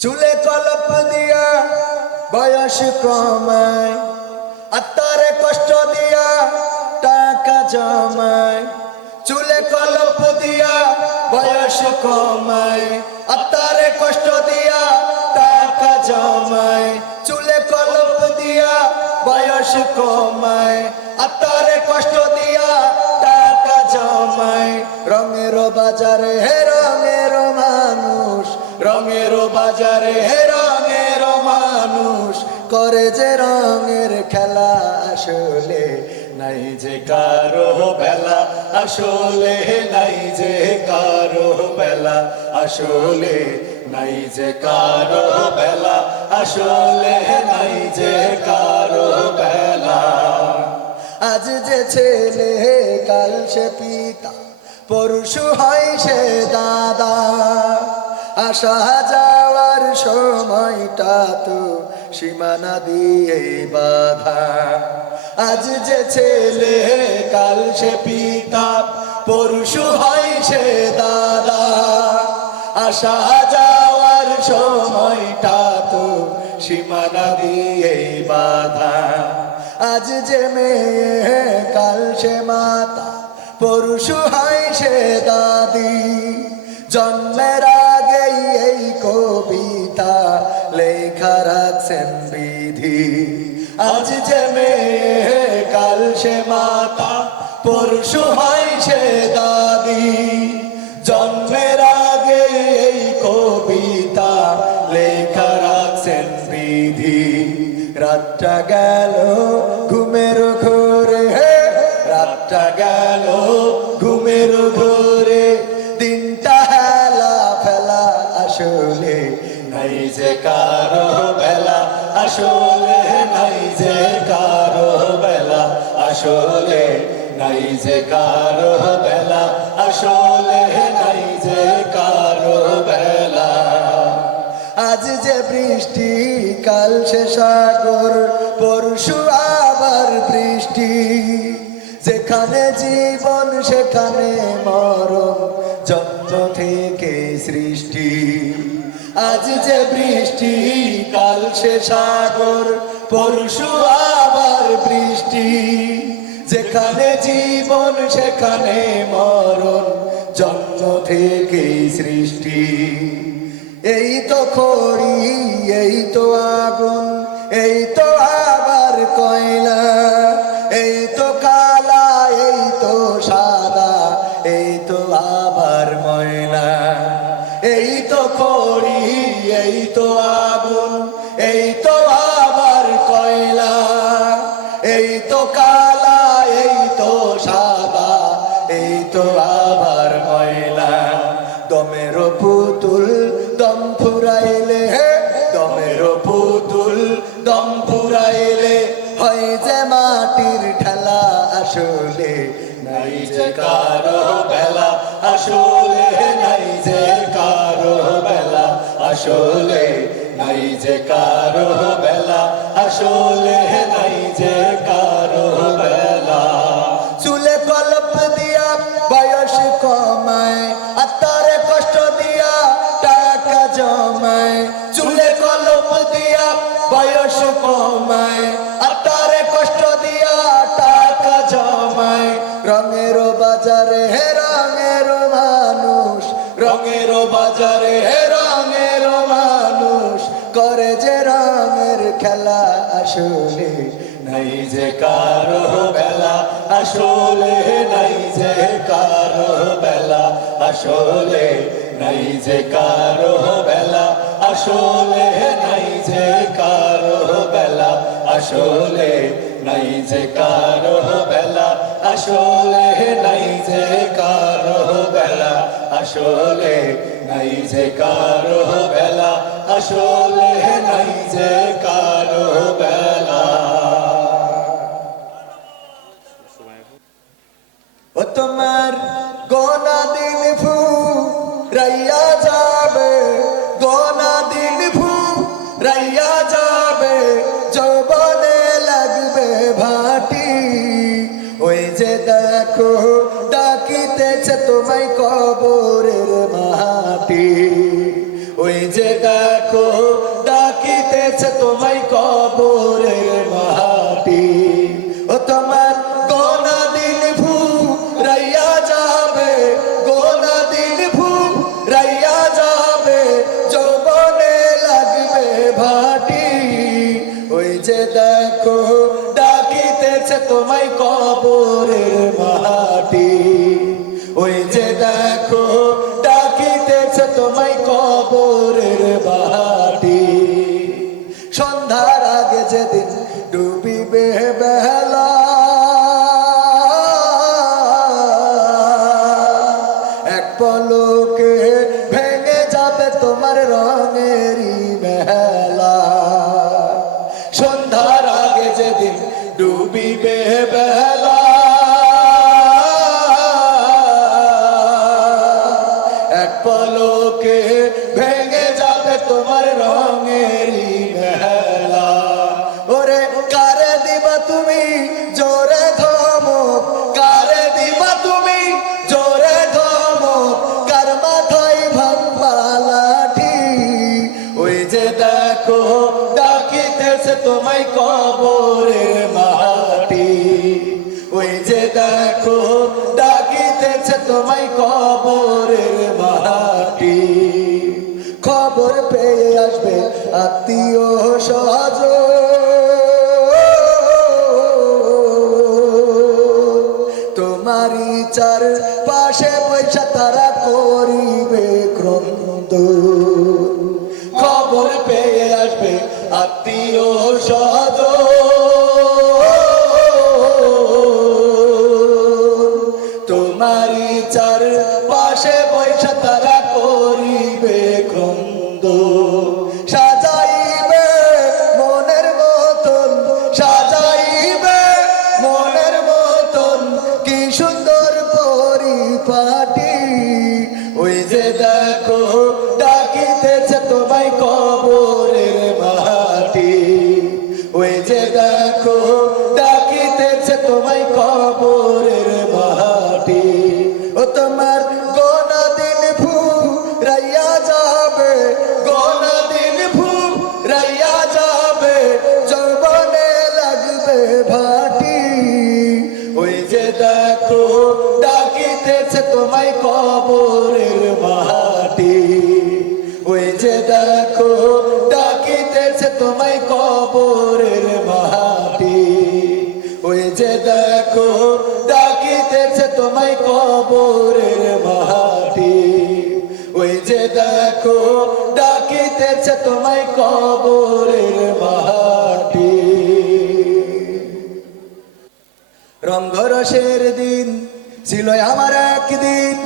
চুলে কলপ দিয়া বয়স কমায় আত্মারে কষ্ট দিয়া টাকা জমায় চুলে কলপ দিয়া বয়স কমায় আত্মারে কষ্ট দিয়া টাকা জমায় চুলে কলপ দিয়া বয়স কমায় আত্মারে কষ্ট দিয়া টাকা জমায় রঙের বাজারে, হে মানুষ রঙের বাজারে রঙের মানুষ, করে যে রঙের খেলা আসলে নাই যে কারও বেলা, আসলে নাই যে কারও বেলা, আসলে নাই যে কারও বেলা, আসলে নাই যে কারও বেলা। আজ যে ছেলে, কাল সে পিতা, পরশু হয় সে দাদা। আসা যাওয়ার সময়টা তো সীমানা দিয়ে বাধা। আজ যে ছেলে, কাল সে পিতা, পরশু হয় সে দাদা। আসা যাওয়ার সময়টা তো সীমানা দিয়ে বাধা। আজ যে মেয়ে, কাল সে মাতা, পরশু হয় সে দাদি। জন্মের আজ যে মেয়ে কাল সে মাতা পরশু হয় সে আসলে নাই যে কারও বেলা, আসলে নাই যে কারও বেলা, আসলে নাই যে কারও বেলা, আসলে নাই যে কারও বেলা। আজ যে বৃষ্টি, কাল সে সাগর, পরশু আবার বৃষ্টি। যেখানে জীবন, সেখানে মরণ জন্ম থেকে সৃষ্টি। আজ যে বৃষ্টি, কাল সে সাগর, পরশু আবার বৃষ্টি। যেখানে জীবন, সেখানে মরণ, জন্ম থেকে সৃষ্টি। এই তো খড়ি, এই তো আগুন, এই তো আবার কয়লা। তো আগুন, এই তো আবার কয়লা, এই তো কালা, এই তো সাদা, এই তো আবার দমের পুতুল দম ফুরাইলে দমের পুতুল দম ফুরাইলে, হয় যে মাটির ঠেলা আসলে, নাই যে কারও বেলা আসলে, নাই যে কারও বেলা। আসলে নাই যে কারও বেলা আসলে নাই যে খেলা আসলে নাই যে কারও বেলা, আসলে নাই যে কারও বেলা, আসলে নাই যে কারও বেলা, আসলে নাই যে কারও বেলা, আসলে নাই যে কারও বেলা, আসলে নাই যে কারও বেলা, আসলে নাই যে কারও বেলা, আসলে যে বেলা। ও তোমার গোনা দিল ফু, রাইয়া যাবে গোনা দিল ফু, রাইয়া যাবে লাগবে ভাটি। ওই যে ডাকিতেছে তোমায় কবরের মাটি ওই যে কবরের বাটি সন্ধ্যার আগে যেদিন ভেঙে যাবে তোমার রঙেরই খবর পেয়ে আসবে। আত্মীয় সহজ 그런 কবরের মাটি। ওই যে দেখো, ডাকিতেছে তোমায় কবরের মাটি। ওই যে দেখো, ডাকিতেছে তোমায় কবরের মাটি। ওই যে দেখো, ডাকিতেছে তোমায় কবরের মাটি। রঙ্গরসের দিন ছিল আমার একদিন।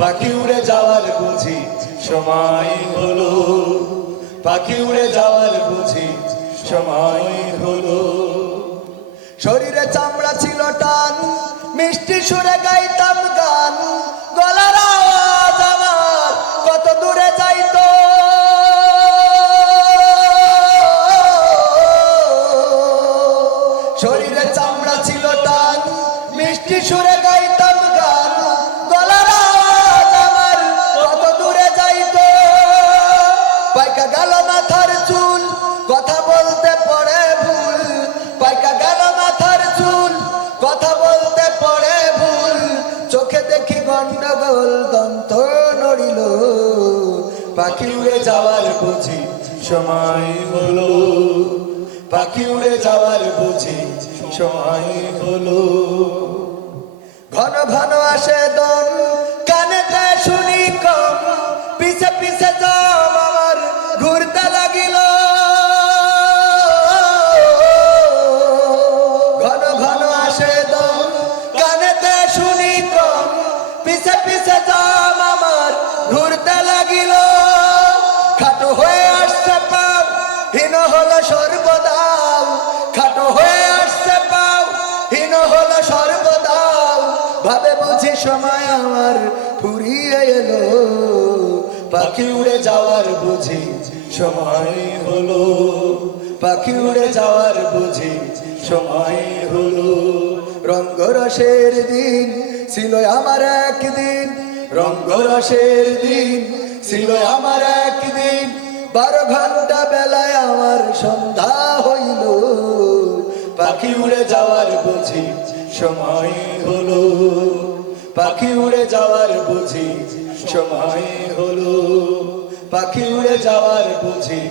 পাখি উড়ে যাওয়ার বুঝি সময় হলো। পাখি উড়ে যাওয়ার বুঝি সময় হলো। শরীরে চামড়া ছিল টান, মিষ্টি সুরে গাইতাম গান, গলার পাখি উড়ে যাওয়ার বুঝি সময় হলো। পাখি উড়ে যাওয়ার বুঝি সময় হলো। ঘন ঘন আসে দম কানেতে শুনি কম। পিছে পিছে জম আমার ঘুরতে লাগিল। ঘন ঘন আসে দম কানেতে শুনি কম। পিছে পিছে আমার ঘুরতে লাগিল। বুঝি সময় আমার ফুরিয়ে এলো। পাখি উড়ে যাওয়ার বুঝি সময় হলো। পাখি উড়ে যাওয়ার বুঝি সময় হলো। রঙ্গরসের দিন ছিল আমার একদিন। রঙ্গরসের দিন ছিল আমার একদিন। বারো ঘণ্টা বেলায় আমার সন্ধ্যা হইল। পাখি উড়ে যাওয়ার বুঝি সময় হলো। পাখি উড়ে যাওয়ার বুঝি সময় হলো। পাখি উড়ে যাওয়ার বুঝি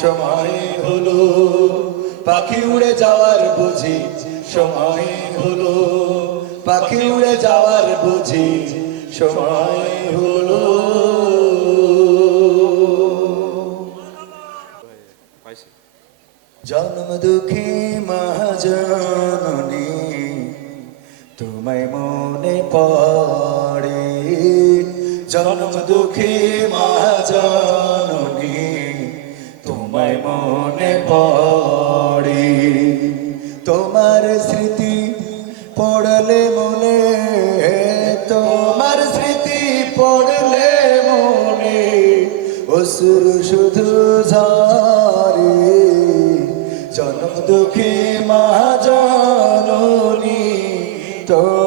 সময় হলো। পাখি উড়ে যাওয়ার বুঝি সময় হলো। পাখি উড়ে যাওয়ার বুঝি সময় হলো। জন্ম দুঃখী মহাজননী, তোমায় মনে পড়ে। জন্ম দুঃখী মহাজননী, তোমায় মনে পড়ে। তোমার স্মৃতি পড়লে মনে, তোমার স্মৃতি পড়লে মনে, অসুর শুধু ঝরে। জন্ম দুঃখী মা জননী তোমায়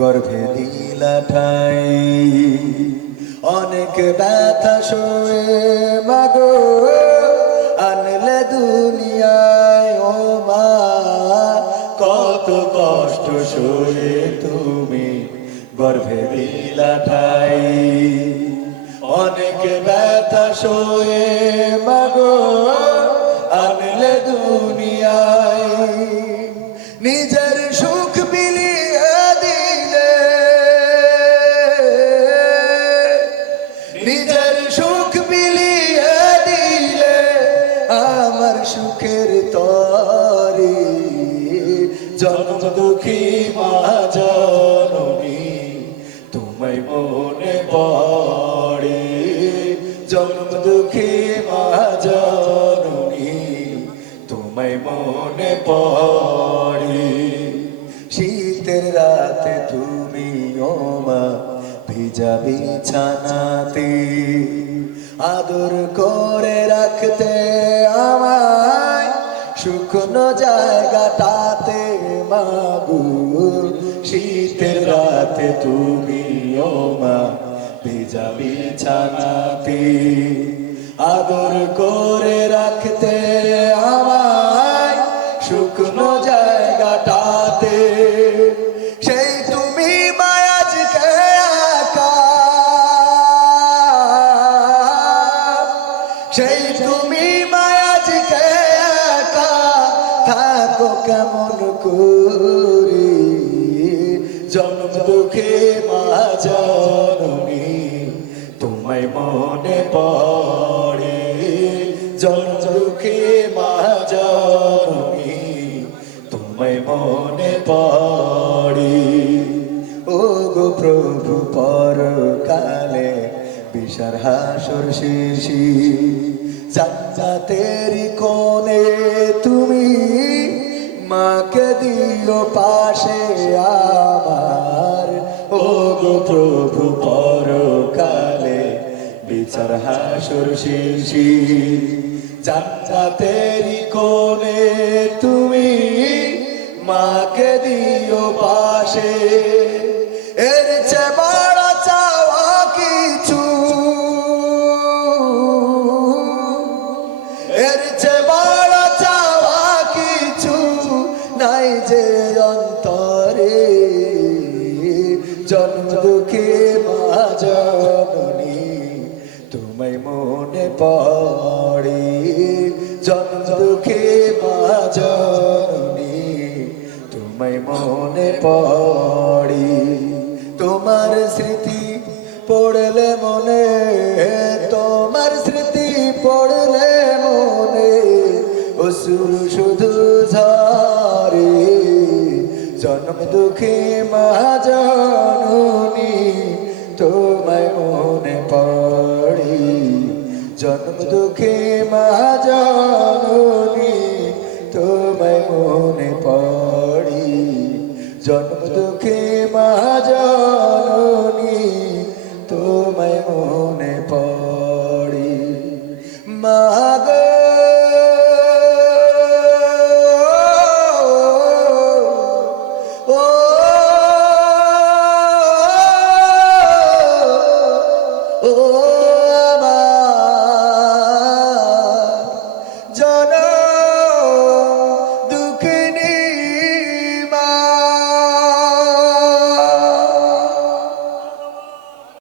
গর্ভে দিলা ঠাই। অনেক ব্যথা শোয়ে মাগো, আনলে দুনিয়ায়, ও মা, কত কষ্ট শুয়ে তুমি গর্ভে দিলা ঠাই। অনেক ব্যথা শোয়ে মাগো নিজের সুখ বিলিয়ে দিলে আমার সুখের তরি। জন্ম দুঃখী মা জননী তোমায় মনে পড়ে। জন্ম দুঃখী মা জননী তোমায় মনে পড়ে। আদর করে রাখতে আমায় শুকনো জায়গাটাতে মাগু। শীতের রাতে তুমি ও মা ভিজা বিছানাতে আদর করে রাখতে আমায় সেই তুমি মায়াজিকে একা থাকো কেমন করে বিশার হাসর শেষি জান্নাতেরি কোণে তুমি মাকে দিও পাশে আমার। ও গো প্রভু পর কালে বিচার হাসর শেষি জান্নাতেরি কোণে তুমি মাকে দিও পাশে। এর চে মনে, তোমার স্মৃতি পড়লে মনে, অসুর শুধু ঝরে। জন্ম দুঃখে মহাজননী, তোমায় মনে পড়ে। জন্ম দুঃখে মহাজননী